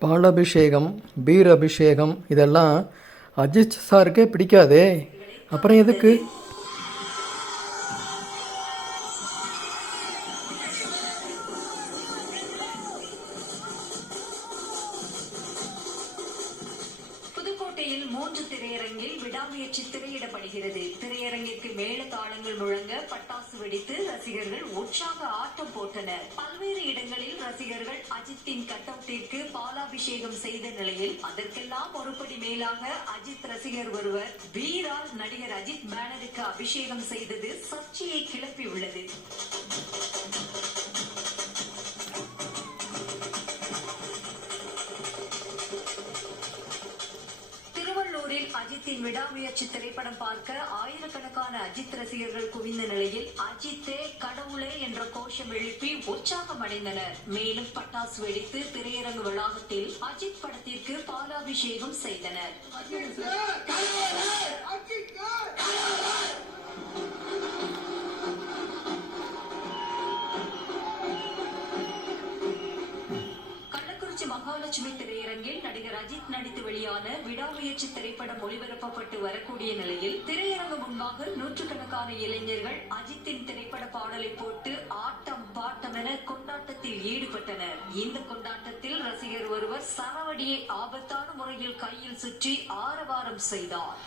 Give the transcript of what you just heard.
பாலாபிஷேகம் beer அபிஷேகம் இதெல்லாம் அஜித் சாருக்கே பிடிக்காதே. அப்புறம் எதுக்கு? புதுக்கோட்டையில் மூன்று திரையரங்கில் விடாமுயற்சி திரையிடப்படுகிறது. திரையரங்கிற்கு மேல தாளங்கள் முழங்க பட்டாசு வெடித்து ரசிகர்கள் உற்சாக ஆட்டம் போட்டனர். பல்வேறு இடங்களில் ரசிகர்கள் அஜித்தின் கட்டத்திற்கு பாலாபிஷேகம் செய்த நிலையில் அதற்கெல்லாம் ஒருபடி மேலாக அஜித் ரசிகர் ஒருவர் வீரால் நடிகர் அஜித் பேனருக்கு அபிஷேகம் செய்தது சர்ச்சையை கிளப்பியுள்ளது. அஜித்தின் விடாமுயற்சி திரைப்படம் பார்க்க ஆயிரக்கணக்கான அஜித் ரசிகர்கள் குவிந்த நிலையில் அஜித்தே கடவுளே என்ற கோஷம் எழுப்பி உற்சாகம் அடைந்தனர். மேலும் பட்டாசு வெடித்து திரையரங்கு வளாகத்தில் அஜித் படத்திற்கு பாலாபிஷேகம் செய்தனர். மகாலட்சுமி திரையரங்கில் நடிகர் அஜித் நடித்து வெளியான விடாமுயற்சி திரைப்படம் ஒளிபரப்பப்பட்டு வரக்கூடிய நிலையில் திரையரங்கு முன்பாக நூற்றுக்கணக்கான இளைஞர்கள் அஜித்தின் திரைப்பட பாடலை போட்டு ஆட்டம் பாட்டம் என கொண்டாட்டத்தில் ஈடுபட்டனர். இந்த கொண்டாட்டத்தில் ரசிகர் ஒருவர் சரவடியை ஆபத்தான முறையில் கையில் சுற்றி ஆரவாரம் செய்தார்.